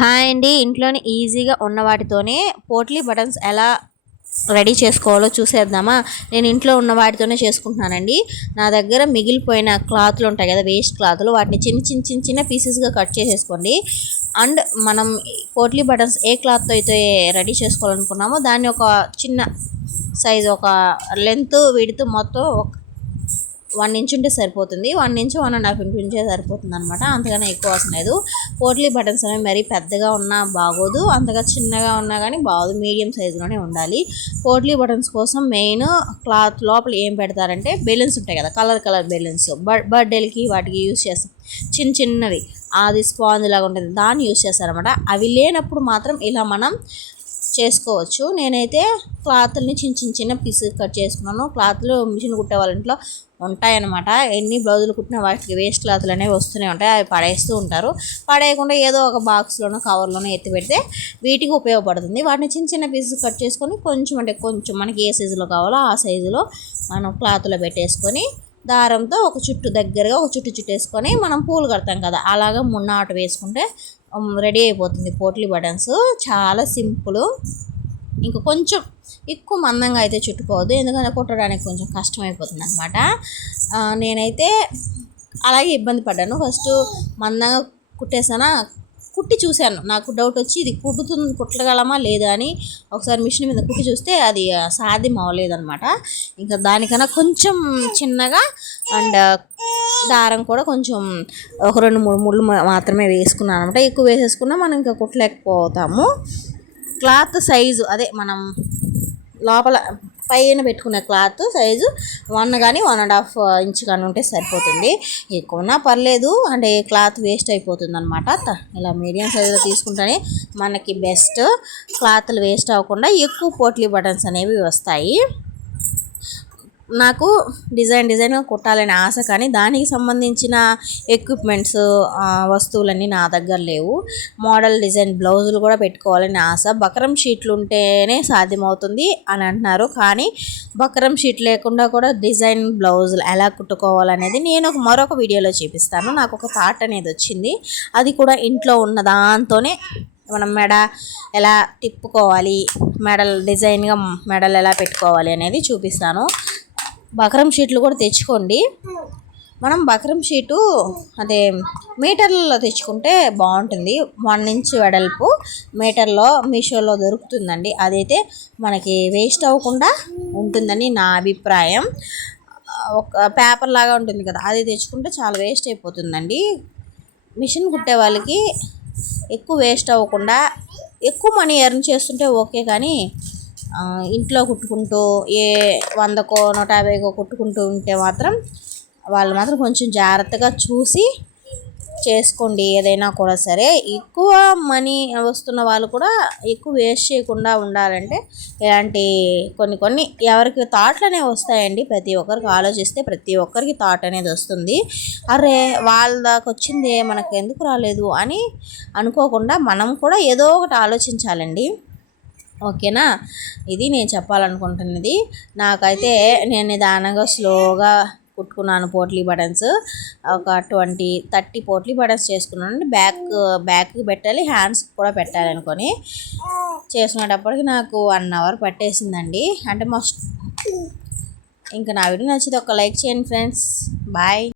Hi అండి. ఇంట్లోనే ఈజీగా ఉన్న వాటితోనే పోట్లీ బటన్స్ ఎలా రెడీ చేసుకోవాలో చూసేద్దామా. నేను ఇంట్లో ఉన్న వాటితోనే చేసుకుంటున్నానండి. నా దగ్గర మిగిలిపోయిన క్లాత్లు ఉంటాయి కదా, వేస్ట్ క్లాత్లు, వాటిని చిన్న చిన్న చిన్న చిన్న పీసెస్గా కట్ చేసేసుకోండి. అండ్ మనం పోట్లీ బటన్స్ ఏ క్లాత్తో అయితే రెడీ చేసుకోవాలనుకున్నామో దాన్ని ఒక చిన్న సైజు, ఒక లెంత్ విడ్త్ మొత్తం 1 ఇంచ్ ఉంటే సరిపోతుంది. 1 ఇంచ్ 1.5 ఇంచ్ ఉంటే సరిపోతుంది అనమాట. అంతగానే ఎక్కువ అవసరం లేదు. పోట్లీ బటన్స్ అనేవి మరీ పెద్దగా ఉన్నా బాగోదు, అంతగా చిన్నగా ఉన్నా కానీ బాగోదు, మీడియం సైజులోనే ఉండాలి. పోట్లీ బటన్స్ కోసం మెయిన్ క్లాత్ లోపల ఏం పెడతారంటే బెలూన్స్ ఉంటాయి కదా, కలర్ బెలూన్స్, బర్త్డేలకి వాటికి యూజ్ చేస్తాం, చిన్న చిన్నవి. అది స్పాంజ్ లాగా ఉంటుంది, దాన్ని యూజ్ చేస్తారనమాట. అవి లేనప్పుడు మాత్రం ఇలా మనం చేసుకోవచ్చు. నేనైతే క్లాత్ని చిన్న చిన్న పీస్ కట్ చేసుకున్నాను. క్లాత్లు మిషన్ కుట్టే వాళ్ళ ఇంట్లో ఉంటాయన్నమాట. ఎన్ని బ్లౌజులు కుట్టినా వాటికి వేస్ట్ క్లాత్లు అనేవి వస్తూనే ఉంటాయి. అవి పడేస్తూ ఉంటారు. పడేయకుండా ఏదో ఒక బాక్స్లోనో కవర్లోనో ఎత్తి పెడితే వీటికి ఉపయోగపడుతుంది. వాటిని చిన్న చిన్న పీసెస్ కట్ చేసుకొని కొంచెం అంటే కొంచెం మనకి ఏ సైజులో కావాలో ఆ సైజులో మనం క్లాత్లో పెట్టేసుకొని దారంతో ఒక చుట్టు దగ్గరగా ఒక చుట్టు చుట్టేసుకొని మనం పూలు కడతాం కదా, అలాగా మున్నాటు వేసుకుంటే రెడీ అయిపోతుంది పోట్లీ బటన్స్. చాలా సింపుల్. ఇంకా కొంచెం ఎక్కువ మందంగా అయితే చుట్టుకోవద్దు, ఎందుకంటే కుట్టడానికి కొంచెం కష్టమైపోతుంది అనమాట. నేనైతే అలాగే ఇబ్బంది పడ్డాను. ఫస్ట్ మందంగా కుట్టేసానా, కుట్టి చూశాను, నాకు డౌట్ వచ్చి ఇది కుట్టగలమా లేదా అని ఒకసారి మిషన్ మీద కుట్టి చూస్తే అది సాధ్యం అవ్వలేదన్నమాట. ఇంకా దానికన్నా కొంచెం చిన్నగా అండ్ దారం కూడా కొంచెం ఒక 2-3 ముళ్ళు మాత్రమే వేసుకున్నాను అనమాట. ఎక్కువ వేసేసుకున్నా మనం ఇంకా కుట్టలేకపోతాము. క్లాత్ సైజు అదే మనం లోపల పైన పెట్టుకునే క్లాత్ సైజు 1 కానీ 1.5 ఇంచ్ కానీ ఉంటే సరిపోతుంది. ఎక్కువన్నా పర్లేదు, అంటే క్లాత్ వేస్ట్ అయిపోతుంది అనమాట. ఇలా మీడియం సైజులో తీసుకుంటేనే మనకి బెస్ట్. క్లాత్లు వేస్ట్ అవ్వకుండా ఎక్కువ పోట్లీ బటన్స్ అనేవి వస్తాయి. నాకు డిజైన్గా కుట్టాలని ఆశ, కానీ దానికి సంబంధించిన ఎక్విప్మెంట్స్ వస్తువులన్నీ నా దగ్గర లేవు. మోడల్ డిజైన్ బ్లౌజులు కూడా పెట్టుకోవాలని ఆశ. బక్రం షీట్లు ఉంటేనే సాధ్యమవుతుంది అని అంటున్నారు, కానీ బక్రం షీట్ లేకుండా కూడా డిజైన్ బ్లౌజులు ఎలా కుట్టుకోవాలనేది నేను మరొక వీడియోలో చూపిస్తాను. నాకు ఒక థాట్ అనేది వచ్చింది. అది కూడా ఇంట్లో ఉన్న దాంతోనే మనం మెడ ఎలా తిప్పుకోవాలి, మెడల్ డిజైన్గా మెడల్ ఎలా పెట్టుకోవాలి అనేది చూపిస్తాను. బక్రం షీట్లు కూడా తెచ్చుకోండి. మనం బక్రం షీటు అదే మీటర్లలో తెచ్చుకుంటే బాగుంటుంది. 1 ఇంచ్ వెడల్పు మీటర్లో మీషోలో దొరుకుతుందండి. అదైతే మనకి వేస్ట్ అవ్వకుండా ఉంటుందని నా అభిప్రాయం. ఒక పేపర్ లాగా ఉంటుంది కదా, అది తెచ్చుకుంటే చాలా వేస్ట్ అయిపోతుందండి. మిషన్ కుట్టే వాళ్ళకి ఎక్కువ వేస్ట్ అవ్వకుండా ఎక్కువ మనీ ఎర్న్ చేస్తుంటే ఓకే, కానీ ఇంట్లో కుట్టుకుంటూ 100కో 150కో కుట్టుకుంటూ ఉంటే మాత్రం వాళ్ళు మాత్రం కొంచెం జాగ్రత్తగా చూసి చేసుకోండి. ఏదైనా కూడా సరే, ఎక్కువ మనీ వస్తున్న వాళ్ళు కూడా ఎక్కువ వేస్ట్ చేయకుండా ఉండాలంటే ఇలాంటి కొన్ని ఎవరికి థాట్లు అనేవి వస్తాయండి. ప్రతి ఒక్కరికి ఆలోచిస్తే ప్రతి ఒక్కరికి థాట్ అనేది వస్తుంది. అరే వాళ్ళ దాకా వచ్చిందే మనకు ఎందుకు రాలేదు అని అనుకోకుండా మనం కూడా ఏదో ఒకటి ఆలోచించాలండి. ఓకేనా, ఇది నేను చెప్పాలనుకుంటున్నది. నాకైతే నేను నిదానంగా స్లోగా కుట్టుకున్నాను పోట్లీ బటన్స్. ఒక 20-30 పోట్లీ బటన్స్ చేసుకున్నాను. బ్యాక్కి పెట్టాలి, హ్యాండ్స్ కూడా పెట్టాలి అనుకొని చేసుకునేటప్పటికి నాకు 1 అవర్ పట్టేసిందండి. అంటే ఇంకా నా వీడియో నచ్చితే ఒక లైక్ చేయండి ఫ్రెండ్స్. బాయ్.